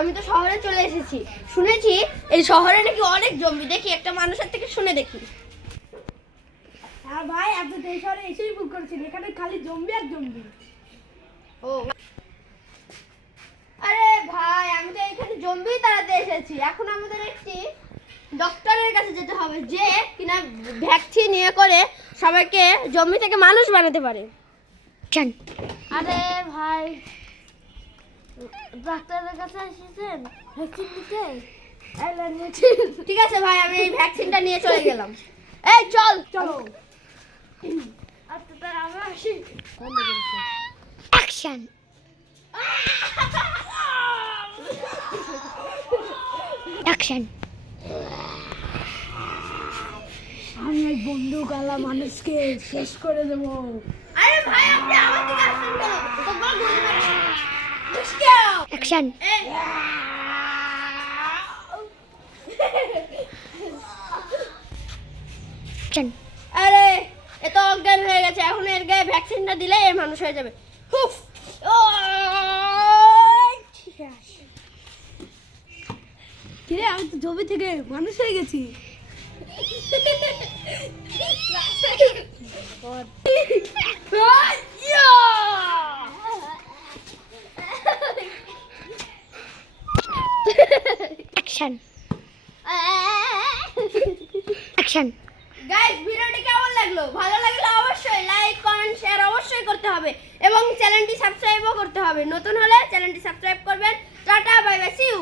আমি তো শহরে চলে এসেছি। শুনেছি এই শহরে নাকি অনেক জম্বি। দেখি একটা মানুষের থেকে শুনে দেখি। হ্যাঁ ভাই, আপনি তো এই শহরে এসেই ভুল করেছেন। এখানে খালি জম্বি আর জম্বি। ও আরে ভাই, আমি তো এখানে জম্বি তাড়াতে এসেছি। এখন আমাদের একটি ডক্টরের কাছে যেতে হবে, যে কিনা ভ্যাকসিন ইয়ে করে সবাইকে জম্বি থেকে মানুষ বানাতে পারে। চল। আরে ভাই, ডাক্তারের কাছে এসেছেন ভ্যাকসিন দিতে? ঠিক আছে ভাই, আমি এই ভ্যাকসিনটা নিয়ে চলে গেলাম। এই চল চলো। আচ্ছা তার আমি আসি। অ্যাকশন। অ্যাকশন। আমি এক বন্দুকওয়ালা মানুষকে শেষ করে দেবো। আরে ভাই, আপনি আমার দিকে আসছেন কেন? তো বল ঘুরে বেড়া। মুশকিল। অ্যাকশন। এই অ্যাকশন। আরে এ তো অজ্ঞান হয়ে গেছে। এখন এর গায়ে ভ্যাকসিনটা দিলে এ মানুষ হয়ে যাবে। হুফ। কিরে, আমি তো জমি থেকে মানুষ হয়ে গেছি। অ্যাকশন। অ্যাকশন। গাইস, ভিডিওটি কেমন লাগলো? ভালো লাগলে অবশ্যই লাইক, কমেন্ট, শেয়ার অবশ্যই করতে হবে এবং চ্যানেলটি সাবস্ক্রাইবও করতে হবে। নতুন হলে চ্যানেলটি সাবস্ক্রাইব করবেন। Ta-ta, bye bye, see you.